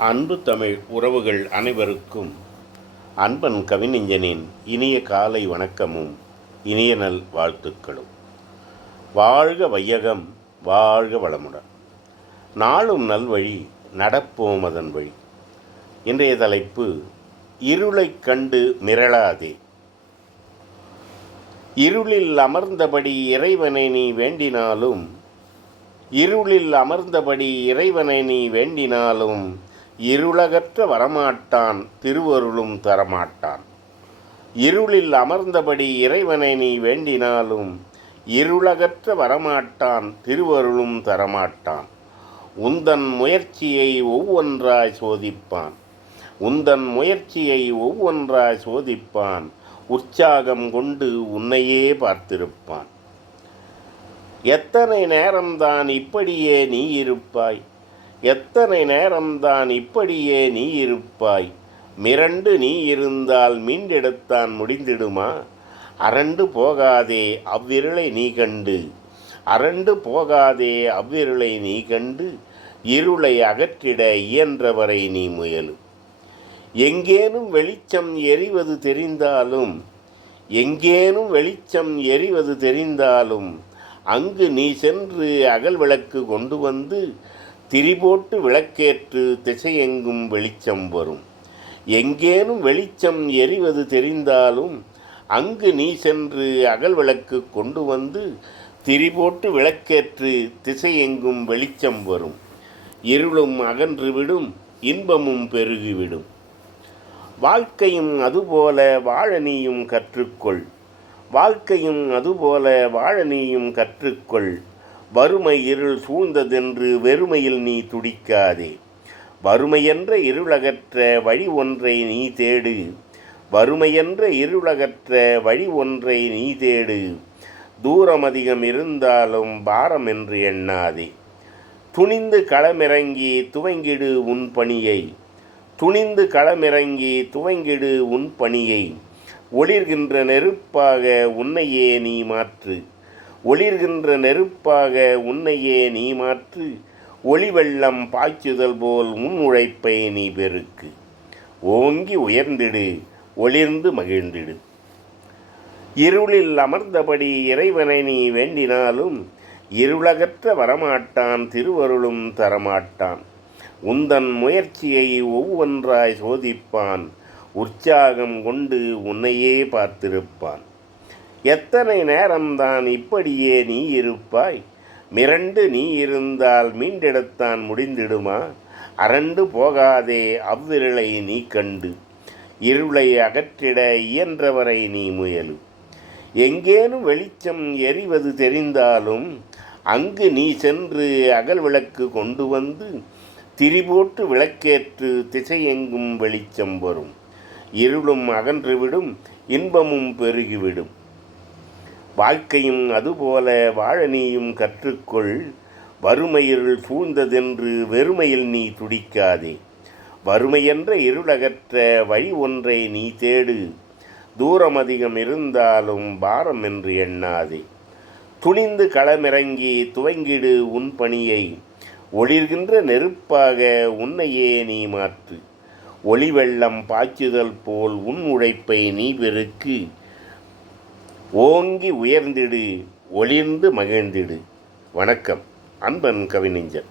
அன்பு தமிழ் உறவுகள் அனைவருக்கும் அன்பன் கவிஞனின் இனிய காலை வணக்கமும் இனிய நல் வாழ்த்துக்களும். வாழ்க வையகம் வாழ்க வளமுடன். நாளும் நல்வழி நடப்போம் அதன் வழி. இன்றைய தலைப்பு இருளைக் கண்டு மிரளாதே. இருளில் அமர்ந்தபடி இறைவனை நீ வேண்டினாலும் இருளில் அமர்ந்தபடி இறைவனை நீ வேண்டினாலும் இருளகற்ற வரமாட்டான் திருவருளும் தரமாட்டான். இருளில் அமர்ந்தபடி இறைவனை நீ வேண்டினாலும் இருளகற்ற வரமாட்டான் திருவருளும் தரமாட்டான். உந்தன் முயற்சியை ஒவ்வொன்றாய் சோதிப்பான். உந்தன் முயற்சியை ஒவ்வொன்றாய் சோதிப்பான். உற்சாகம் கொண்டு உன்னையே பார்த்திருப்பான். எத்தனை நேரம்தான் இப்படியே நீ இருப்பாய்? எத்தனை நேரம்தான் இப்படியே நீ இருப்பாய்? மிரண்டு நீ இருந்தால் மீண்டெடுத்தான் முடிந்திடுமா? அரண்டு போகாதே அவ்விரலை நீ கண்டு. அரண்டு போகாதே அவ்விருளை நீ கண்டு. இருளை அகற்றிட இயன்றவரை நீ முயலு. எங்கேனும் வெளிச்சம் எரிவது தெரிந்தாலும் எங்கேனும் வெளிச்சம் எரிவது தெரிந்தாலும் அங்கு நீ சென்று அகல் விளக்கு கொண்டு வந்து திரிபோட்டு விளக்கேற்று திசையெங்கும் வெளிச்சம் வரும். எங்கேனும் வெளிச்சம் எரிவது தெரிந்தாலும் அங்கு நீ சென்று அகல் விளக்கு கொண்டு வந்து திரிபோட்டு விளக்கேற்று திசையெங்கும் வெளிச்சம் வரும். இருளும் அகன்றுவிடும் இன்பமும் பெருகிவிடும். வாழ்க்கையும் அதுபோல வாழனியும் கற்றுக்கொள். வாழ்க்கையும் அதுபோல வாழனியும் கற்றுக்கொள். வறுமை இருள் சூழ்ந்ததென்று வெறுமையில் நீ துடிக்காதே. வறுமையென்ற இருளகற்ற வழி ஒன்றை நீ தேடு. வறுமையென்ற இருளகற்ற வழி ஒன்றை நீ தேடு. தூரம் அதிகம் இருந்தாலும் பாரம் என்று எண்ணாதே. துணிந்து களமிறங்கி துவங்கிடு உன் பணியை. துணிந்து களமிறங்கி துவங்கிடு உன் பணியை. ஒளிர்கின்ற நெருப்பாக உன்னையே நீ மாற்று. ஒளிர்கின்ற நெருப்பாக உன்னையே நீ மாற்று. ஒளி வெள்ளம் பாய்ச்சுதல் போல் முன் உழைப்பை நீ பெருக்கு. ஓங்கி உயர்ந்திடு ஒளிர்ந்து மகிழ்ந்திடு. இருளில் அமர்ந்தபடி இறைவனை நீ வேண்டினாலும் இருளகற்ற வரமாட்டான் திருவருளும் தரமாட்டான். உந்தன் முயற்சியை ஒவ்வொன்றாய் சோதிப்பான் உற்சாகம் கொண்டு உன்னையே பார்த்திருப்பான். எத்தனை நேரம்தான் இப்படியே நீ இருப்பாய்? மிரண்டு நீ இருந்தால் மீண்டெடுத்தான் முடிந்திடுமா? அரண்டு போகாதே அவ்விரலை நீ கண்டு. இருளை அகற்றிட இயன்றவரை நீ முயலு. எங்கேனும் வெளிச்சம் எரிவது தெரிந்தாலும் அங்கு நீ சென்று அகல் விளக்கு கொண்டு வந்து திரிபோட்டு விளக்கேற்று திசையெங்கும் வெளிச்சம் வரும். இருளும் அகன்றுவிடும் இன்பமும் பெருகிவிடும் வாழ்க்கையும் அதுபோல வாழ நீயும் கற்றுக்கொள். வறுமையில் சூழ்ந்ததென்று வெறுமையில் நீ துடிக்காதே. வறுமையென்ற இருளகற்ற வழி ஒன்றை நீ தேடு. தூரம் அதிகம் இருந்தாலும் பாரம் என்று எண்ணாதே. துணிந்து களமிறங்கி துவங்கிடு உன் பணியை. ஒளிர்கின்ற நெருப்பாக உன்னையே நீ மாற்று. ஒளி வெள்ளம் பாய்ச்சுதல் போல் உன் உழைப்பை நீ பெருக்கு ஓங்கி உயர்ந்திடு ஒளிர்ந்து மகிழ்ந்திடு. வணக்கம். அன்பன் கவிஞன்